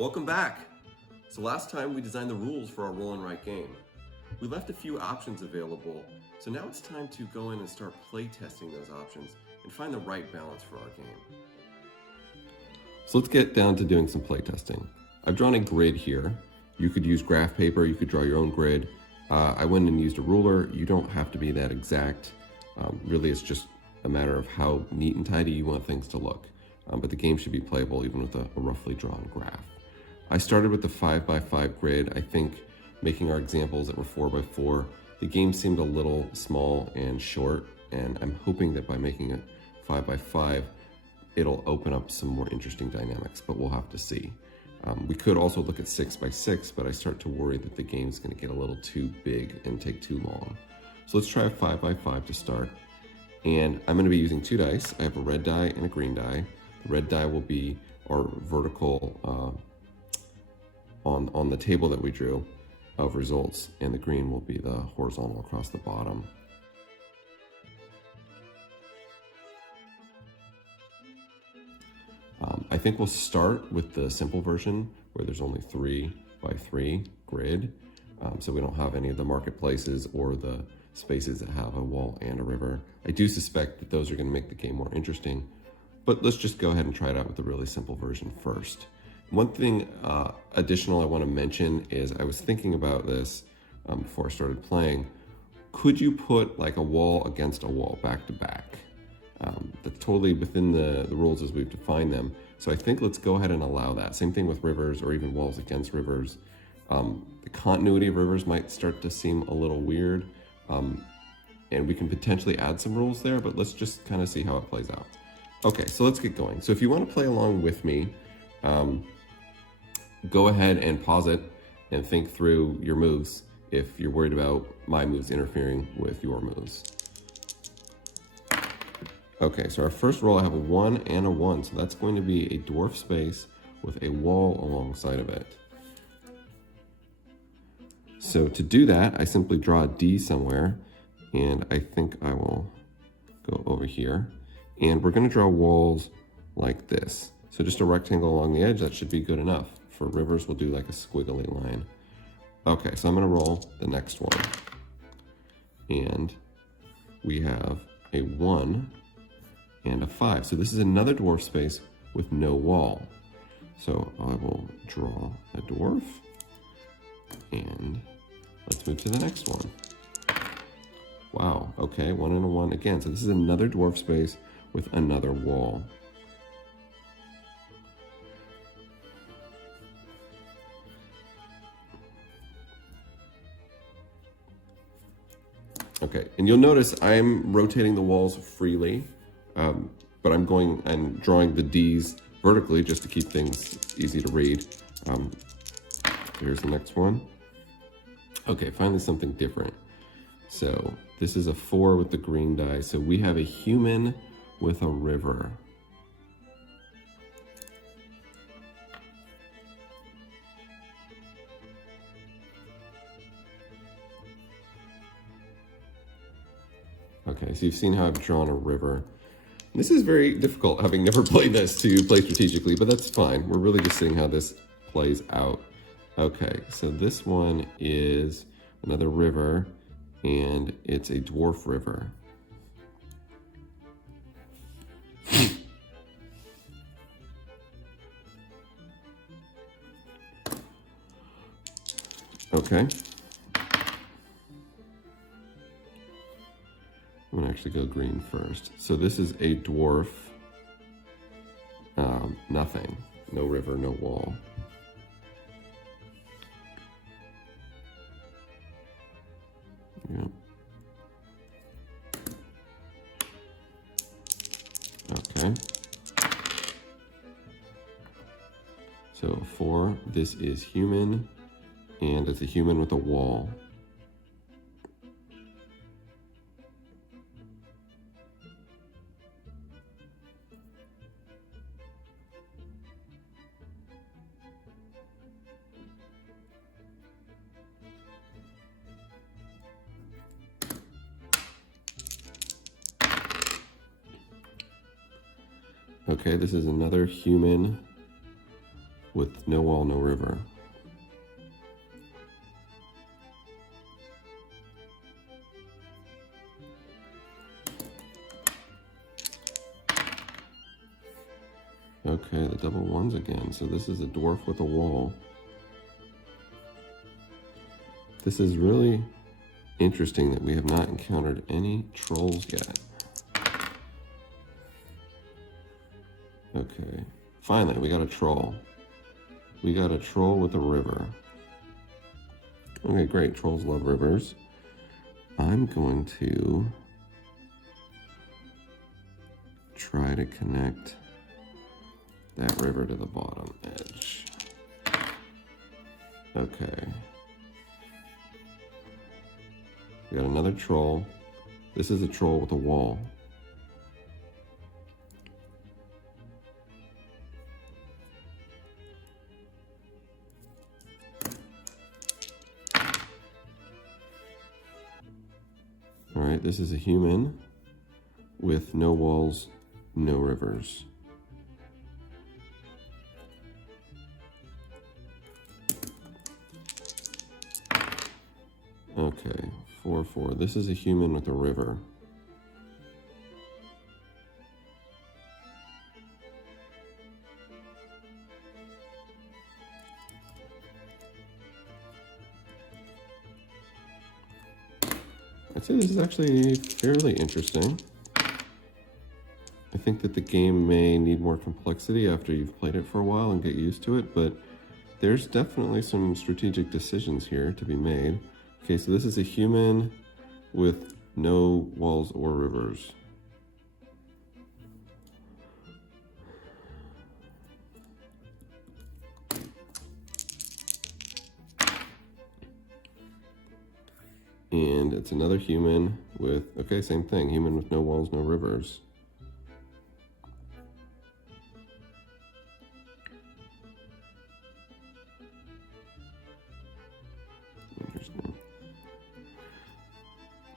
Welcome back! So last time we designed the rules for our roll and write game. We left a few options available, so now it's time to go in and start play testing those options and find the right balance for our game. So let's get down to doing some play testing. I've drawn a grid here. You could use graph paper, you could draw your own grid. I went and used a ruler. You don't have to be that exact. Really, it's just a matter of how neat and tidy you want things to look. But the game should be playable even with a roughly drawn graph. I started with the 5x5 grid. I think making our examples that were 4x4, the game seemed a little small and short, and I'm hoping that by making it 5x5, it'll open up some more interesting dynamics, but we'll have to see. We could also look at 6x6, but I start to worry that the game's going to get a little too big and take too long. So let's try a 5x5 to start. And I'm going to be using 2 dice. I have a red die and a green die. The red die will be our vertical on the table that we drew of results, and the green will be the horizontal across the bottom. I think we'll start with the simple version where there's only 3x3 grid, so we don't have any of the marketplaces or the spaces that have a wall and a river. I do suspect that those are going to make the game more interesting, but let's just go ahead and try it out with the really simple version first. One thing additional I want to mention is I was thinking about this before I started playing. Could you put like a wall against a wall back to back? That's totally within the rules as we've defined them. So I think let's go ahead and allow that. Same thing with rivers or even walls against rivers. The continuity of rivers might start to seem a little weird, and we can potentially add some rules there, but let's just kind of see how it plays out. Okay, so let's get going. So if you want to play along with me, go ahead and pause it and think through your moves if you're worried about my moves interfering with your moves. Okay, so our first roll, I have a 1 and a 1, so that's going to be a dwarf space with a wall alongside of it. So to do that, I simply draw a D somewhere, and I think I will go over here. And we're going to draw walls like this. So just a rectangle along the edge, that should be good enough. For rivers, we'll do like a squiggly line. Okay, so I'm going to roll the next one. And we have a 1 and a 5. So this is another dwarf space with no wall. So I will draw a dwarf, and let's move to the next one. Wow, okay, 1 and a 1 again. So this is another dwarf space with another wall. Okay, and you'll notice I'm rotating the walls freely, but I'm going and drawing the Ds vertically just to keep things easy to read. Here's the next one. Okay, finally something different. So this is a 4 with the green die. So we have a human with a river. Okay, so you've seen how I've drawn a river. This is very difficult, having never played this, to play strategically, but that's fine. We're really just seeing how this plays out. Okay, so this one is another river, and it's a dwarf river. Okay. I'm gonna actually go green first. So this is a dwarf, nothing, no river, no wall. Yeah. Okay. So 4, this is human, and it's a human with a wall. Okay, this is another human with no wall, no river. Okay, the double ones again. So this is a dwarf with a wall. This is really interesting that we have not encountered any trolls yet. Okay, finally, we got a troll. We got a troll with a river. Okay, great. Trolls love rivers. I'm going to try to connect that river to the bottom edge. Okay. We got another troll. This is a troll with a wall. All right, this is a human with no walls, no rivers. Okay, 4-4. This is a human with a river. I'd say this is actually fairly interesting. I think that the game may need more complexity after you've played it for a while and get used to it, but there's definitely some strategic decisions here to be made. Okay, so this is a human with no walls or rivers. And it's another human with, okay, same thing, human with no walls, no rivers. Interesting.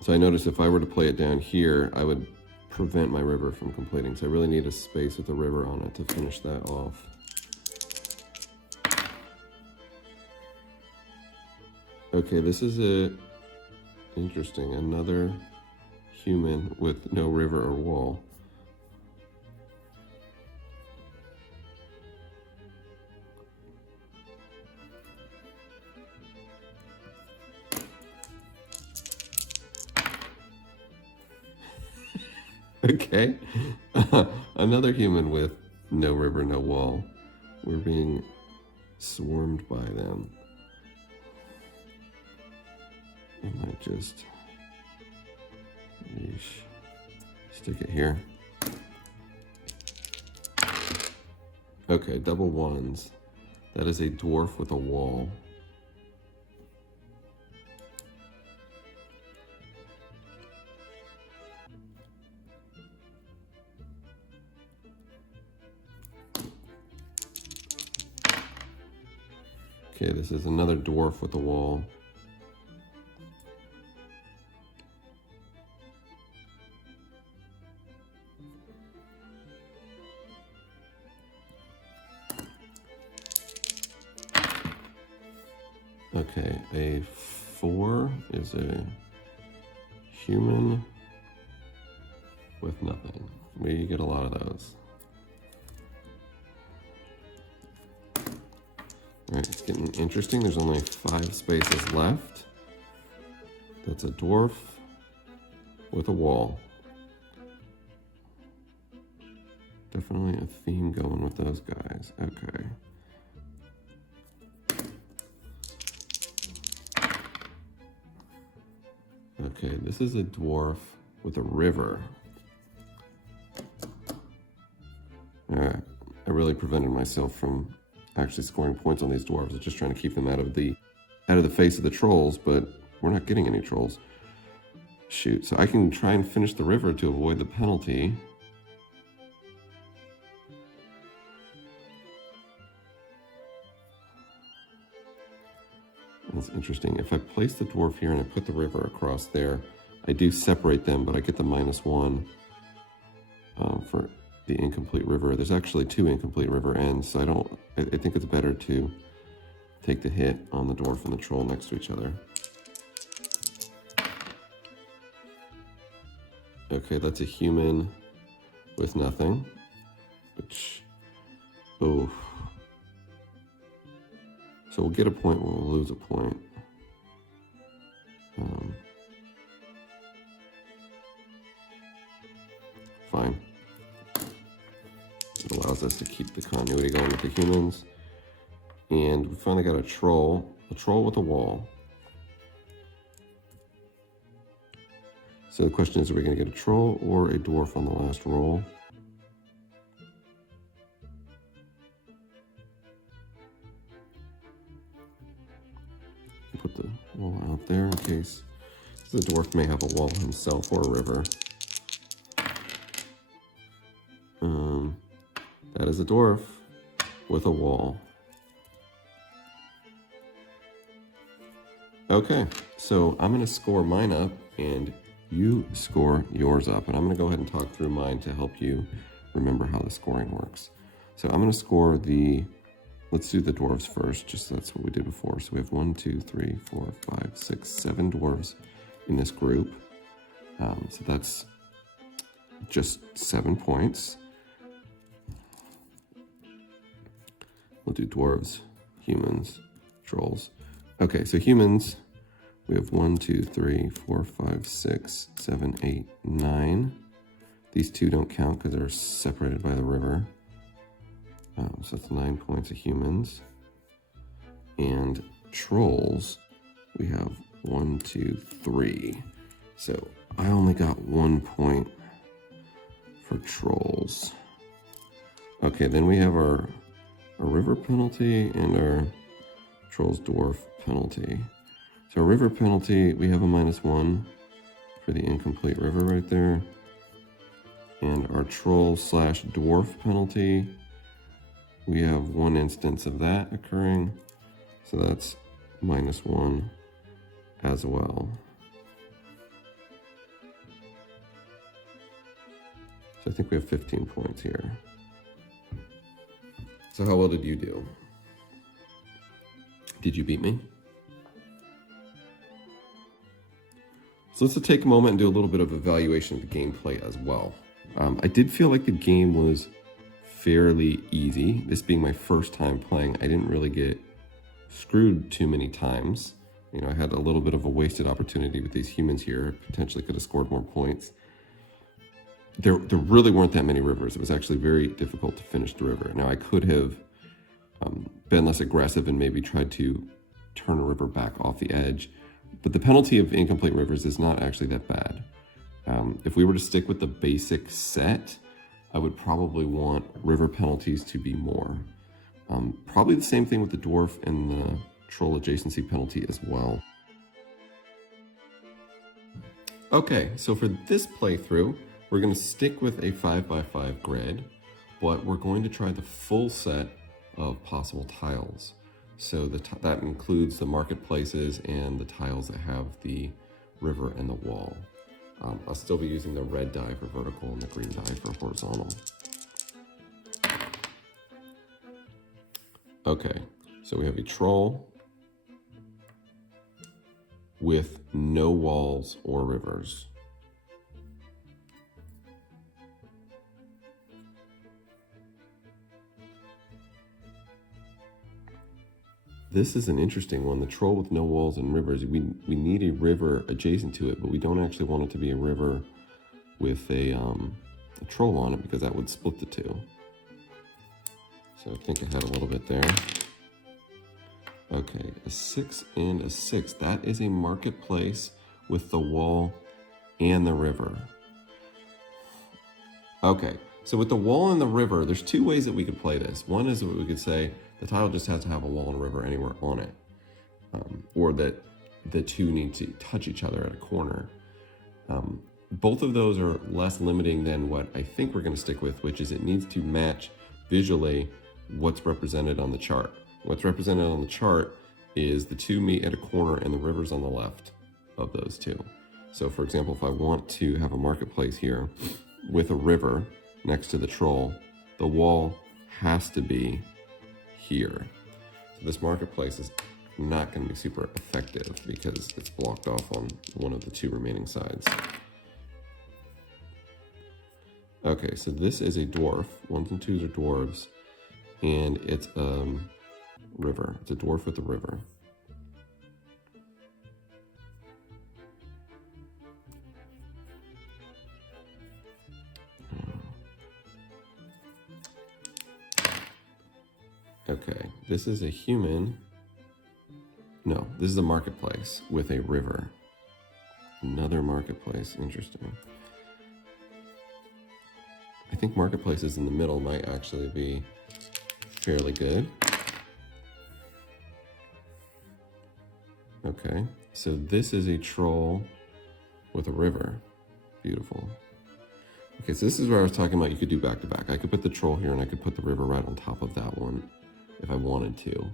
So I noticed if I were to play it down here, I would prevent my river from completing. So I really need a space with a river on it to finish that off. Okay, this is it. Interesting, another human with no river or wall. Okay, another human with no river, no wall. We're being swarmed by them. I might just stick it here. Okay, double ones. That is a dwarf with a wall. Okay, this is another dwarf with a wall. Okay, a 4 is a human with nothing. We get a lot of those. All right, it's getting interesting. There's only 5 spaces left. That's a dwarf with a wall. Definitely a theme going with those guys. Okay. Okay, this is a dwarf with a river. All right, I really prevented myself from actually scoring points on these dwarves. I was just trying to keep them out of the face of the trolls, but we're not getting any trolls. Shoot, so I can try and finish the river to avoid the penalty. That's interesting. If I place the dwarf here and I put the river across there, I do separate them, but I get the -1 for the incomplete river. There's actually 2 incomplete river ends, so I think it's better to take the hit on the dwarf and the troll next to each other. Okay, that's a human with nothing, which, oh. So we'll get a point, we'll lose a point. Fine. It allows us to keep the continuity going with the humans. And we finally got a troll with a wall. So the question is, are we going to get a troll or a dwarf on the last roll? Put the wall out there in case the dwarf may have a wall himself or a river. That is a dwarf with a wall. Okay, so I'm going to score mine up and you score yours up. And I'm going to go ahead and talk through mine to help you remember how the scoring works. So I'm going to score let's do the dwarves first, just so that's what we did before. So we have 1, 2, 3, 4, 5, 6, 7 dwarves in this group. So that's just 7 points. We'll do dwarves, humans, trolls. Okay, so humans, we have 1, 2, 3, 4, 5, 6, 7, 8, 9. These 2 don't count because they're separated by the river. So that's 9 points of humans. And trolls, we have 1, 2, 3. So I only got 1 point for trolls. Okay, then we have our river penalty and our trolls dwarf penalty. So our river penalty, we have a -1 for the incomplete river right there. And our troll/dwarf penalty, we have 1 instance of that occurring. So that's -1 as well. So I think we have 15 points here. So how well did you do? Did you beat me? So let's take a moment and do a little bit of evaluation of the gameplay as well. I did feel like the game was fairly easy. This being my first time playing, I didn't really get screwed too many times. You know, I had a little bit of a wasted opportunity with these humans here. Potentially could have scored more points. There really weren't that many rivers. It was actually very difficult to finish the river. Now, I could have been less aggressive and maybe tried to turn a river back off the edge, but the penalty of incomplete rivers is not actually that bad. If we were to stick with the basic set, I would probably want river penalties to be more. Probably the same thing with the dwarf and the troll adjacency penalty as well. Okay, so for this playthrough, we're going to stick with a 5x5 grid, but we're going to try the full set of possible tiles. So that includes the marketplaces and the tiles that have the river and the wall. I'll still be using the red die for vertical and the green die for horizontal. Okay, so we have a troll with no walls or rivers. This is an interesting one. The troll with no walls and rivers. We need a river adjacent to it, but we don't actually want it to be a river with a troll on it because that would split the two. So think ahead a little bit there. Okay, a 6 and a 6. That is a marketplace with the wall and the river. Okay, so with the wall and the river, there's 2 ways that we could play this. One is what we could say, the tile just has to have a wall and a river anywhere on it. Or that the 2 need to touch each other at a corner. Both of those are less limiting than what I think we're going to stick with, which is it needs to match visually what's represented on the chart. What's represented on the chart is the 2 meet at a corner and the river's on the left of those 2. So for example, if I want to have a marketplace here with a river, next to the troll, the wall has to be here. So this marketplace is not going to be super effective because it's blocked off on one of the two remaining sides. Okay, so this is a dwarf. 1s and 2s are dwarves, and it's a river. It's a dwarf with a river. Okay, this is a human. No, this is a marketplace with a river. Another marketplace, interesting. I think marketplaces in the middle might actually be fairly good. Okay, so this is a troll with a river. Beautiful. Okay, so this is where I was talking about you could do back to back. I could put the troll here and I could put the river right on top of that one if I wanted to.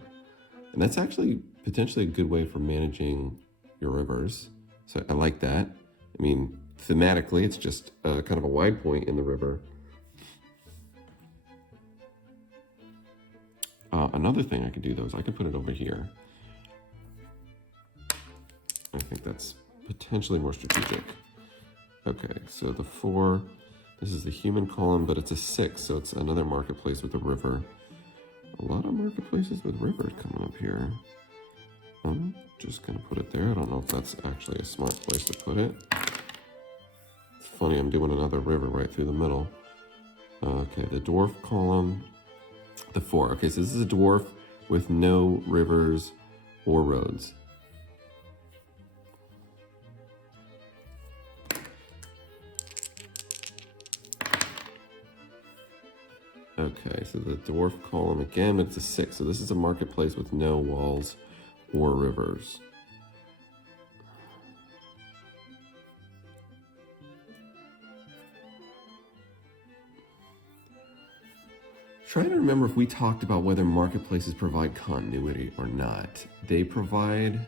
And that's actually potentially a good way for managing your rivers. So I like that. I mean, thematically, it's just kind of a wide point in the river. Another thing I could do though is I could put it over here. I think that's potentially more strategic. Okay, so the 4, this is the human column, but it's a 6, so it's another marketplace with a river. A lot of marketplaces with rivers coming up here. I'm just gonna put it there. I don't know if that's actually a smart place to put it. It's funny, I'm doing another river right through the middle. Okay, the dwarf column, the 4. Okay, so this is a dwarf with no rivers or roads. Okay, so the dwarf column again, but it's a 6. So this is a marketplace with no walls or rivers. Trying to remember if we talked about whether marketplaces provide continuity or not. They provide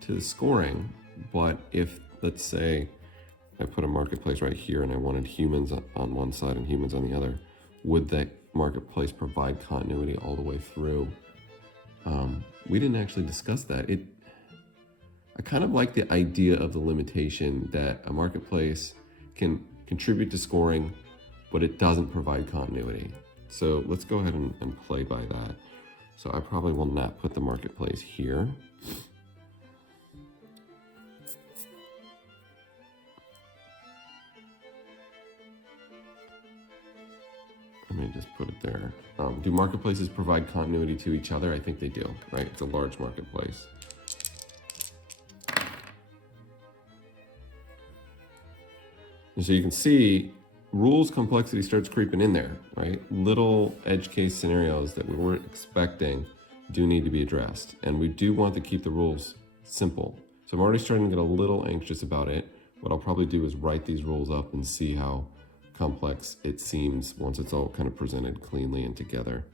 to the scoring, but if, let's say, I put a marketplace right here and I wanted humans on one side and humans on the other, would that marketplace provide continuity all the way through? We didn't actually discuss that. I kind of like the idea of the limitation that a marketplace can contribute to scoring, but it doesn't provide continuity. So let's go ahead and play by that. So I probably will not put the marketplace here. Let me just put it there. Do marketplaces provide continuity to each other? I think they do, right? It's a large marketplace. And so you can see rules complexity starts creeping in there, right? Little edge case scenarios that we weren't expecting do need to be addressed. And we do want to keep the rules simple. So I'm already starting to get a little anxious about it. What I'll probably do is write these rules up and see how complex it seems once it's all kind of presented cleanly and together.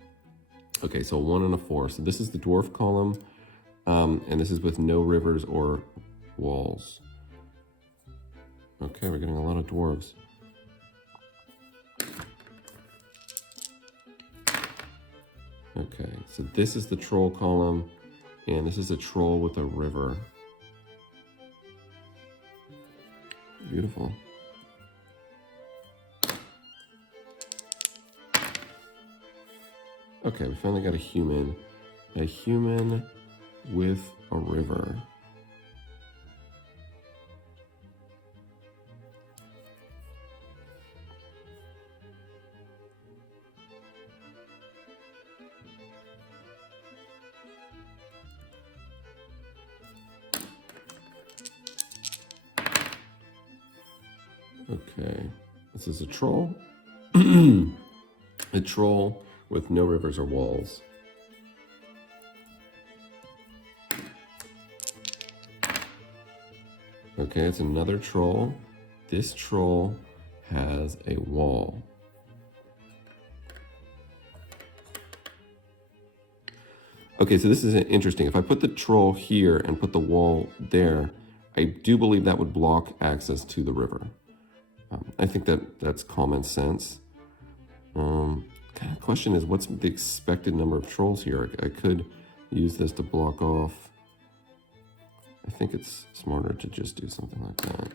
Okay, so a 1 and a 4. So this is the dwarf column, and this is with no rivers or walls. Okay, we're getting a lot of dwarves. Okay, so this is the troll column, and this is a troll with a river. Beautiful. Okay, we finally got a human with a river. Okay, this is a troll. A troll with no rivers or walls. Okay, it's another troll. This troll has a wall. Okay, so this is interesting. If I put the troll here and put the wall there, I do believe that would block access to the river. I think that's common sense. Kind of question is, what's the expected number of trolls here? I could use this to block off. I think it's smarter to just do something like that.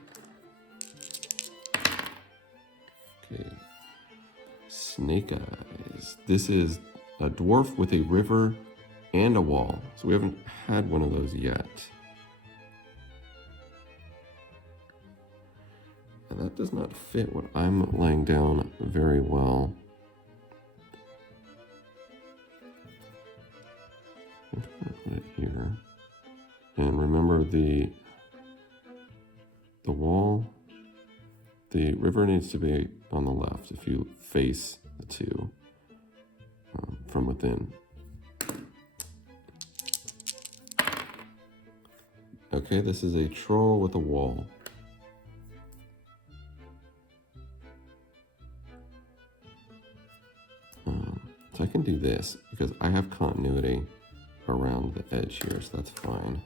Okay. Snake eyes. This is a dwarf with a river and a wall. So we haven't had one of those yet. And that does not fit what I'm laying down very well. I'm going to put it here. And remember the wall, the river needs to be on the left if you face the two from within. Okay, this is a troll with a wall. So I can do this because I have continuity around the edge here, so that's fine.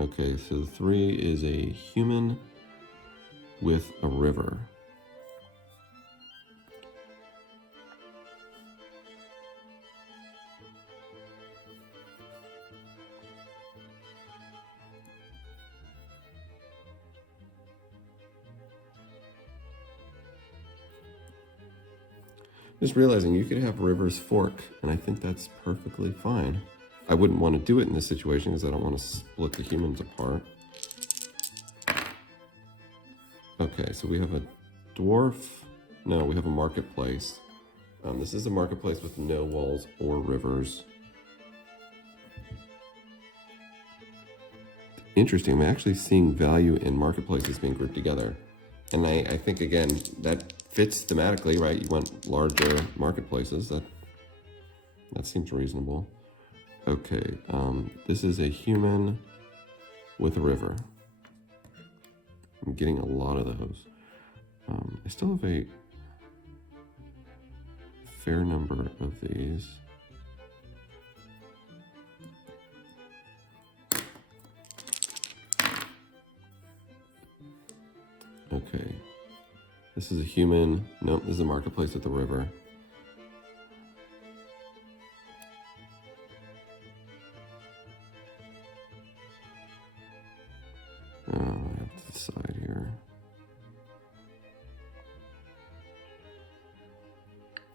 Okay, so the 3 is a human with a river. Just realizing you could have rivers fork, and I think that's perfectly fine. I wouldn't want to do it in this situation because I don't want to split the humans apart. Okay, so we have a dwarf. No, we have a marketplace. This is a marketplace with no walls or rivers. Interesting, I'm actually seeing value in marketplaces being grouped together. And I think, again, that fits thematically, right? You want larger marketplaces. That seems reasonable. Okay, this is a human with a river. I'm getting a lot of those. I still have a fair number of these. Okay, this is a human. Nope, this is a marketplace with a river. I have to decide here.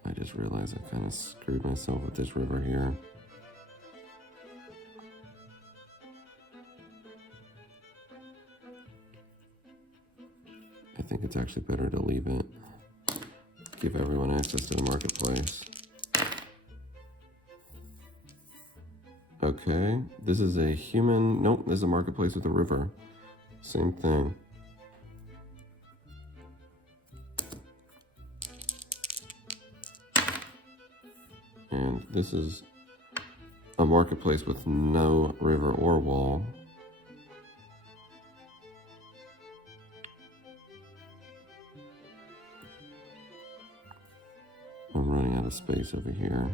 I just realized I kind of screwed myself with this river here. I think it's actually better to leave it. Give everyone access to the marketplace. Okay, this is a human. Nope, this is a marketplace with a river. Same thing. And this is a marketplace with no river or wall. I'm running out of space over here.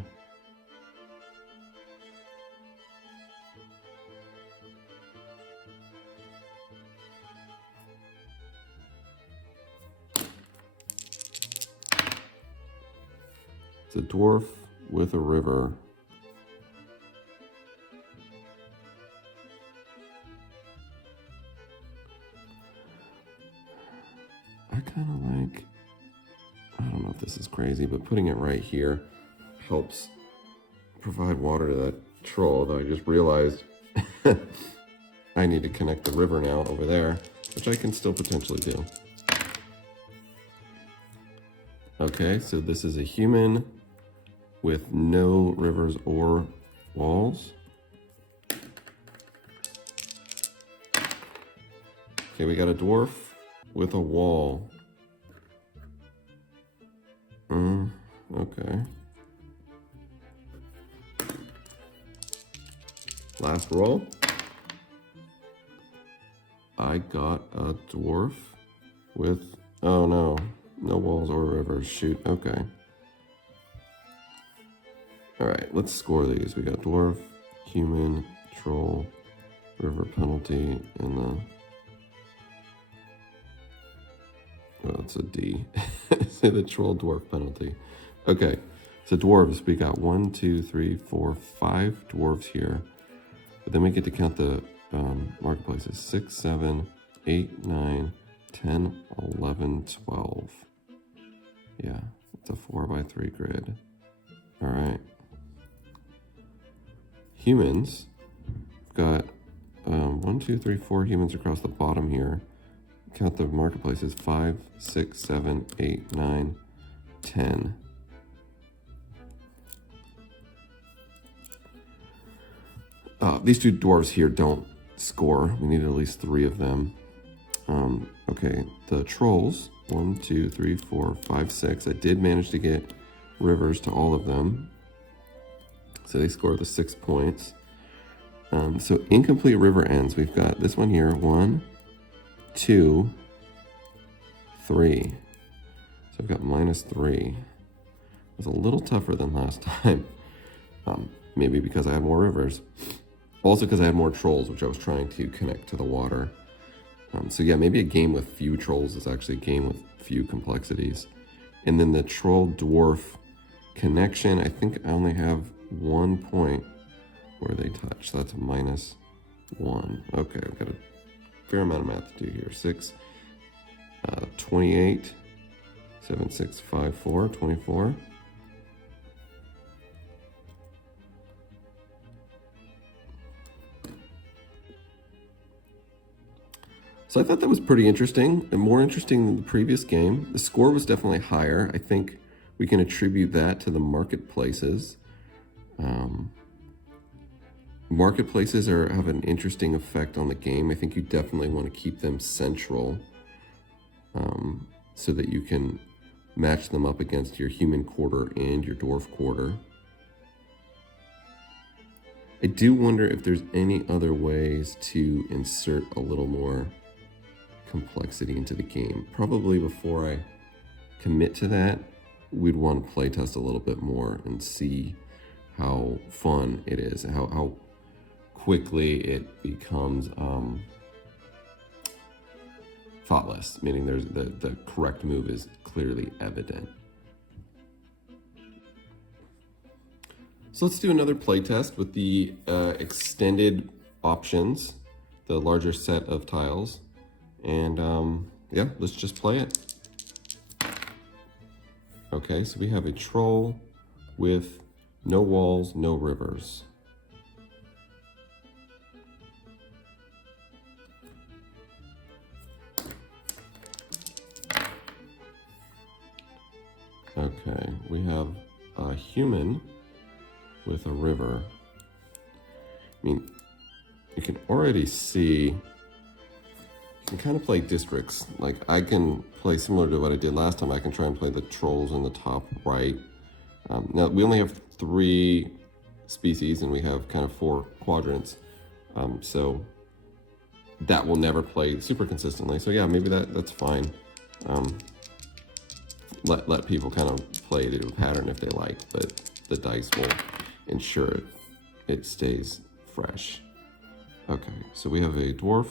It's a dwarf with a river. I kind of like, I don't know if this is crazy, but putting it right here helps provide water to that troll, though I just realized I need to connect the river now over there, which I can still potentially do. Okay, so this is a human with no rivers or walls. Okay, we got a dwarf with a wall. Okay. Last roll. I got a dwarf with, oh no, no walls or rivers. Shoot, okay. All right, let's score these. We got dwarf, human, troll, river penalty, and Oh, it's a D. Say the troll dwarf penalty. Okay, so dwarves, we got 1, 2, 3, 4, 5 dwarves here. But then we get to count the marketplaces. 6, 7, 8, 9, 10, 11, 12. Yeah, it's a 4x3 grid. All right. Humans, we've got 1, 2, 3, 4 humans across the bottom here. Count the marketplaces. 5, 6, 7, 8, 9, 10. These two dwarves here don't score. We need at least 3 of them. Okay, the trolls, 1, 2, 3, 4, 5, 6. I did manage to get rivers to all of them. So they score the 6 points. So incomplete river ends. We've got this one here, 1, 2, 3. So I've got -3. It was a little tougher than last time. Maybe because I had more rivers. Also because I had more trolls, which I was trying to connect to the water. So yeah, maybe a game with few trolls is actually a game with few complexities. And then the troll dwarf connection, I think I only have 1 point where they touch. So that's a -1. Okay, I've got a fair amount of math to do here. 6, 28, 7, 6, 5, 4, 24. So I thought that was pretty interesting, and more interesting than the previous game. The score was definitely higher. I think we can attribute that to the marketplaces. Marketplaces have an interesting effect on the game. I think you definitely want to keep them central so that you can match them up against your human quarter and your dwarf quarter. I do wonder if there's any other ways to insert a little more complexity into the game. Probably before I commit to that, we'd want to play test a little bit more and see how fun it is, how quickly it becomes thoughtless, meaning there's the correct move is clearly evident. So let's do another play test with the extended options, the larger set of tiles. And yeah, let's just play it. Okay, so we have a troll with no walls, no rivers. Okay, we have a human with a river. I mean, you can already see, you can kind of play districts. Like I can play similar to what I did last time. I can try and play the trolls in the top right. Now we only have 3 species and we have kind of 4 quadrants. So that will never play super consistently. So yeah, maybe that's fine. Let people kind of play to a pattern if they like, but the dice will ensure it stays fresh. Okay, so we have a dwarf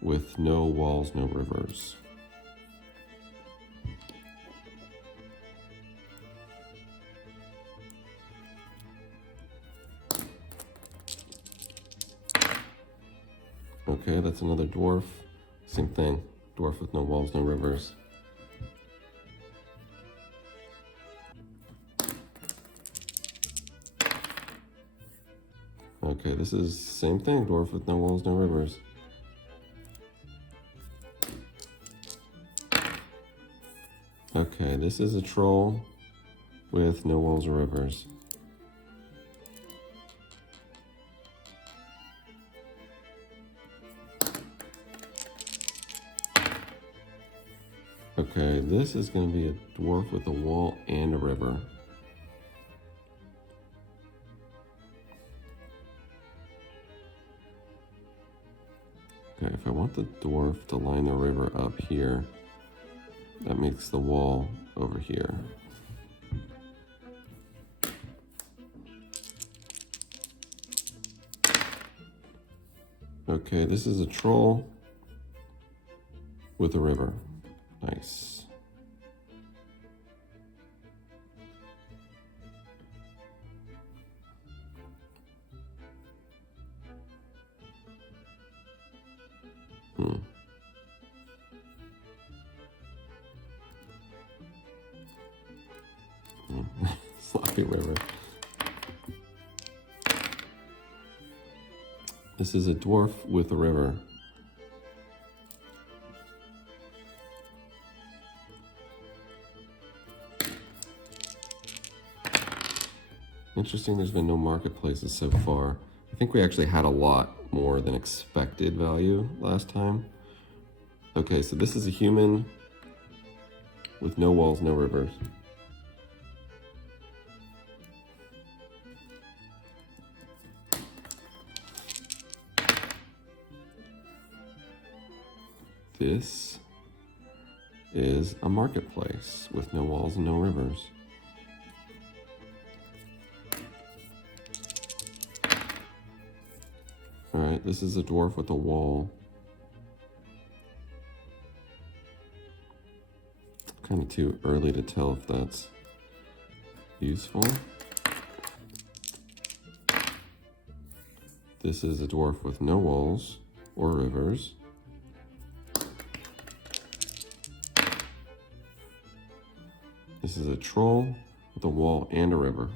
with no walls, no rivers. Okay, that's another dwarf. Same thing, dwarf with no walls, no rivers. Okay, this is same thing, dwarf with no walls, no rivers. Okay, this is a troll with no walls or rivers. Okay, this is going to be a dwarf with a wall and a river. Okay, if I want the dwarf to line the river up here, that makes the wall over here. Okay, this is a troll with a river. Nice. Sloppy River. This is a dwarf with a river. Interesting, there's been no marketplaces so far. I think we actually had a lot more than expected value last time. Okay, so this is a human with no walls, no rivers. This is a marketplace with no walls and no rivers. All right, this is a dwarf with a wall. Kind of too early to tell if that's useful. This is a dwarf with no walls or rivers. This is a troll with a wall and a river.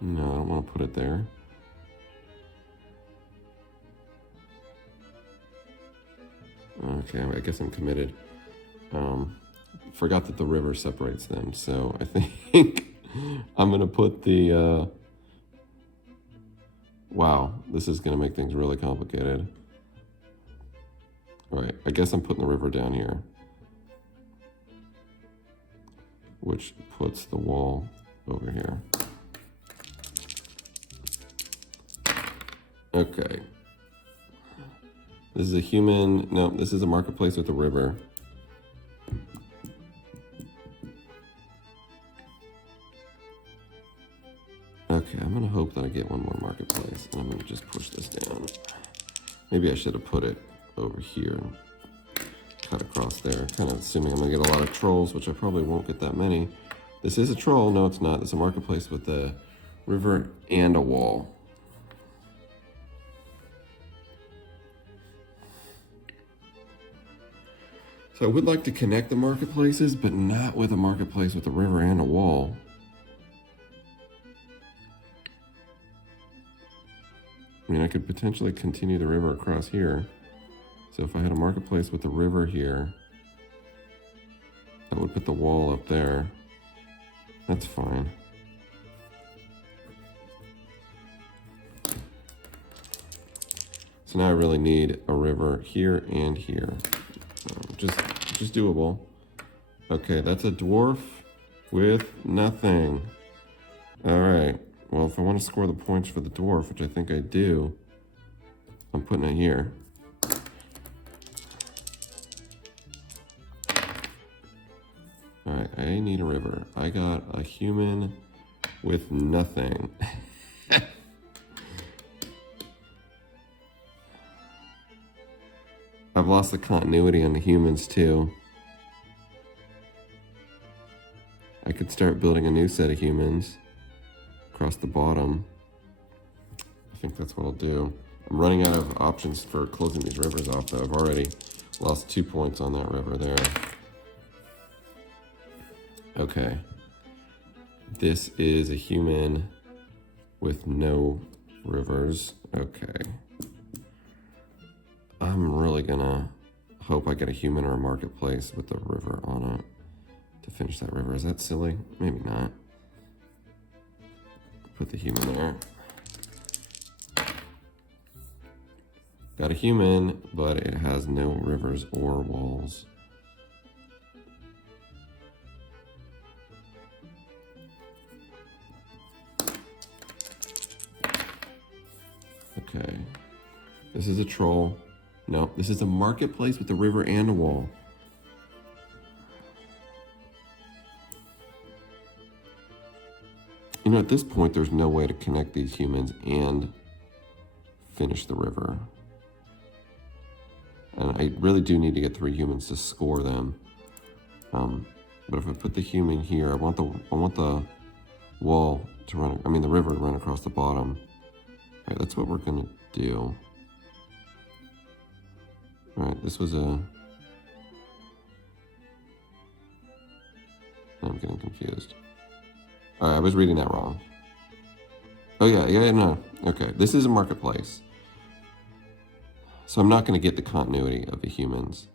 No, I don't want to put it there. Okay, I guess I'm committed. Forgot that the river separates them, so I think I'm gonna put the, wow, this is gonna make things really complicated. All right, I guess I'm putting the river down here, which puts the wall over here. Okay. This is a human, no, this is a marketplace with a river. Okay, I'm gonna hope that I get one more marketplace, and I'm gonna just push this down. Maybe I should have put it over here, cut across there, kind of assuming I'm gonna get a lot of trolls, which I probably won't get that many. This is a troll, no it's not. It's a marketplace with a river and a wall. So I would like to connect the marketplaces, but not with a marketplace with a river and a wall. I mean, I could potentially continue the river across here. So if I had a marketplace with the river here, that would put the wall up there. That's fine. So now I really need a river here and here. Just doable. Okay, that's a dwarf with nothing. All right. Well, if I want to score the points for the dwarf, which I think I do, I'm putting it here. All right, I need a river. I got a human with nothing. I've lost the continuity on the humans too. I could start building a new set of humans across the bottom. I think that's what I'll do. I'm running out of options for closing these rivers off though. I've already lost 2 points on that river there. Okay. This is a human with no rivers. Okay. I'm really gonna hope I get a human or a marketplace with a river on it to finish that river. Is that silly? Maybe not. Put the human there. Got a human, but it has no rivers or walls. Okay. This is a troll No, this is a marketplace with a river and a wall. You know, at this point, there's no way to connect these humans and finish the river. And I really do need to get 3 humans to score them. But if I put the human here, I want the wall to run, I mean the river to run across the bottom. All right, that's what we're gonna do. All right, this was a, I'm getting confused. All right, I was reading that wrong. Oh yeah, no. Okay, this is a marketplace. So I'm not gonna get the continuity of the humans.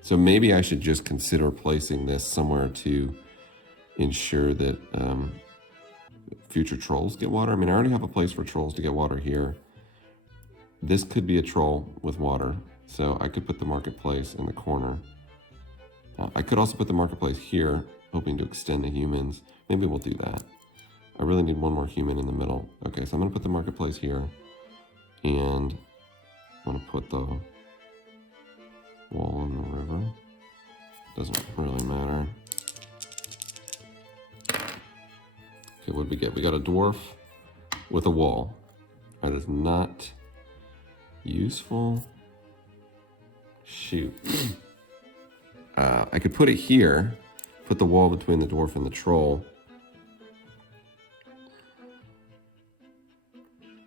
So maybe I should just consider placing this somewhere to ensure that future trolls get water. I mean, I already have a place for trolls to get water here. This could be a troll with water, so I could put the marketplace in the corner. I could also put the marketplace here, hoping to extend the humans. Maybe we'll do that. I really need one more human in the middle. Okay, so I'm gonna put the marketplace here, and I'm gonna put the wall in the river. Doesn't really matter. Okay, what did we get? We got a dwarf with a wall. That is not useful. Shoot. I could put it here, put the wall between the dwarf and the troll.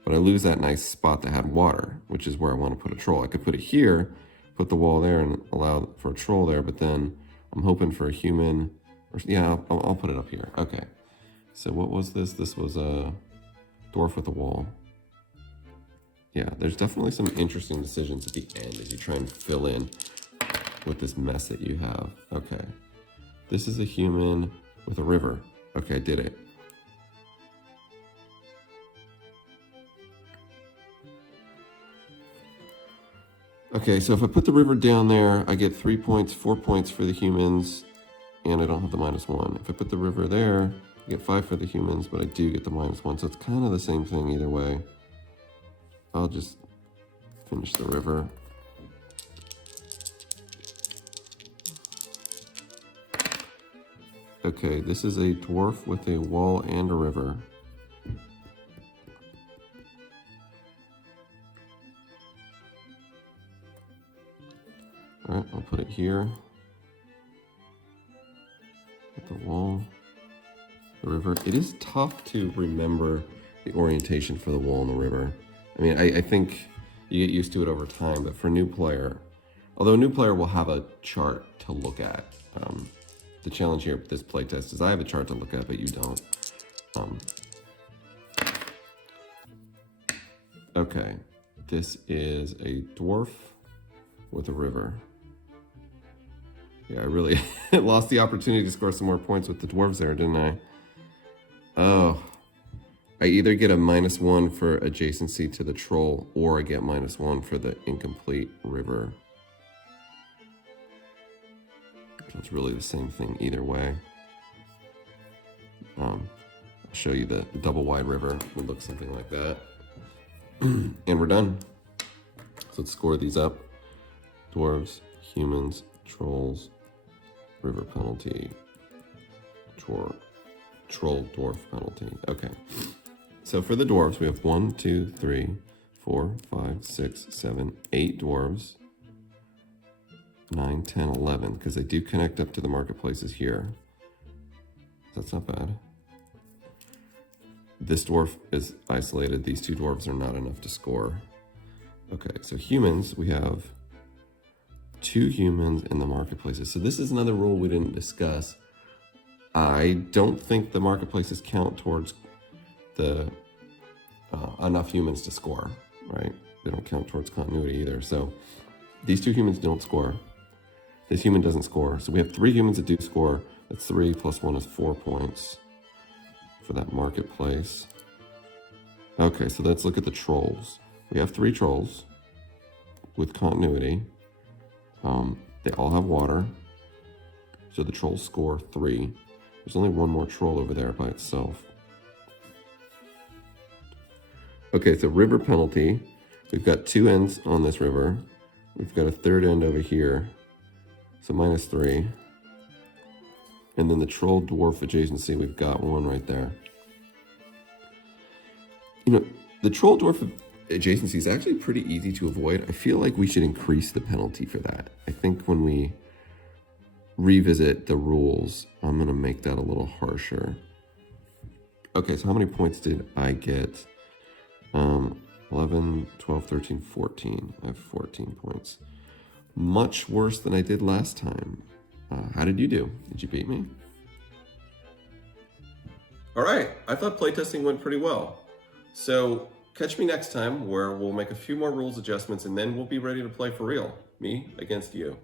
But I lose that nice spot that had water, which is where I want to put a troll. I could put it here, put the wall there and allow for a troll there, but then I'm hoping for a human. Or, yeah, I'll put it up here. Okay. So what was this? This was a dwarf with a wall. Yeah, there's definitely some interesting decisions at the end as you try and fill in with this mess that you have. Okay. This is a human with a river. Okay, I did it. Okay, so if I put the river down there, I get 3 points, 4 points for the humans, and I don't have the -1. If I put the river there, I get 5 for the humans, but I do get the -1, so it's kind of the same thing either way. I'll just finish the river. Okay, this is a dwarf with a wall and a river. All right, I'll put it here. With the wall, the river. It is tough to remember the orientation for the wall and the river. I mean, I think you get used to it over time, but for a new player, although a new player will have a chart to look at. The challenge here with this playtest is I have a chart to look at, but you don't. Okay, this is a dwarf with a river. Yeah, I really lost the opportunity to score some more points with the dwarves there, didn't I? Oh, I either get a -1 for adjacency to the troll, or I get -1 for the incomplete river. So it's really the same thing either way. I'll show you the double wide river would look something like that. And we're done. So let's score these up. Dwarves, humans, trolls, river penalty, troll dwarf penalty. Okay. So for the dwarves, we have 1, 2, 3, 4, 5, 6, 7, 8 dwarves. 9, 10, 11, because they do connect up to the marketplaces here. That's not bad. This dwarf is isolated. These 2 dwarves are not enough to score. Okay, so humans, we have 2 humans in the marketplaces. So this is another rule we didn't discuss. I don't think the marketplaces count towards the enough humans to score, right? They don't count towards continuity either. So these 2 humans don't score. This human doesn't score. So we have 3 humans that do score. That's 3 plus 1 is 4 points for that marketplace. Okay, so let's look at the trolls. We have 3 trolls with continuity. They all have water. So the trolls score 3. There's only 1 more troll over there by itself. Okay, so river penalty. We've got 2 ends on this river. We've got a 3rd end over here. So -3. And then the troll dwarf adjacency, we've got 1 right there. You know, the troll dwarf adjacency is actually pretty easy to avoid. I feel like we should increase the penalty for that. I think when we revisit the rules, I'm going to make that a little harsher. Okay, so how many points did I get? 11, 12, 13, 14. I have 14 points. Much worse than I did last time. How did you do? Did you beat me? All right, I thought playtesting went pretty well. So catch me next time where we'll make a few more rules adjustments and then we'll be ready to play for real. Me against you.